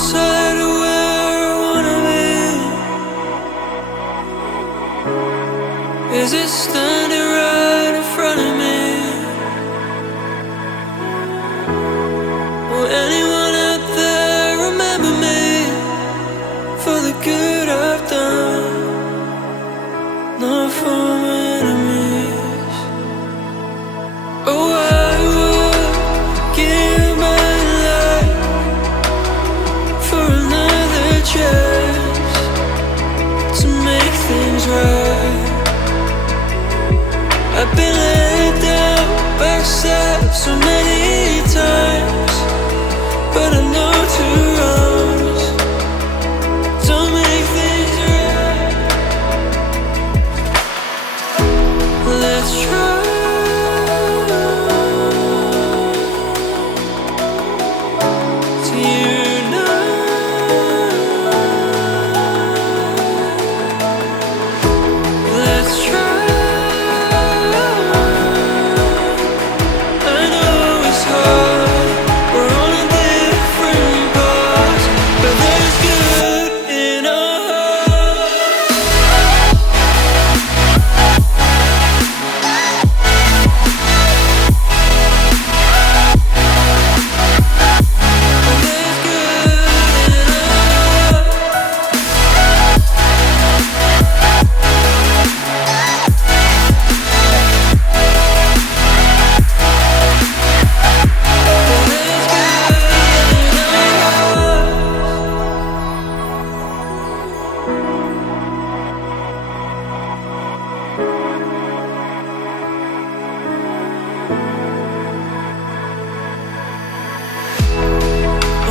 closer to where I wanna be. Is it standing right in front of me? Will anyone out there remember me for the good I've done? Not for my enemies. Oh, I would give my life for another chance to make things right. I've been let down by myself so many times, but I know to runs don't make things right. Let's try to unite. Let's try. I know it's hard, we're on a different path, but there's good in our hearts. There's good in our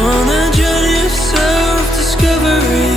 on a journey of self-discovery.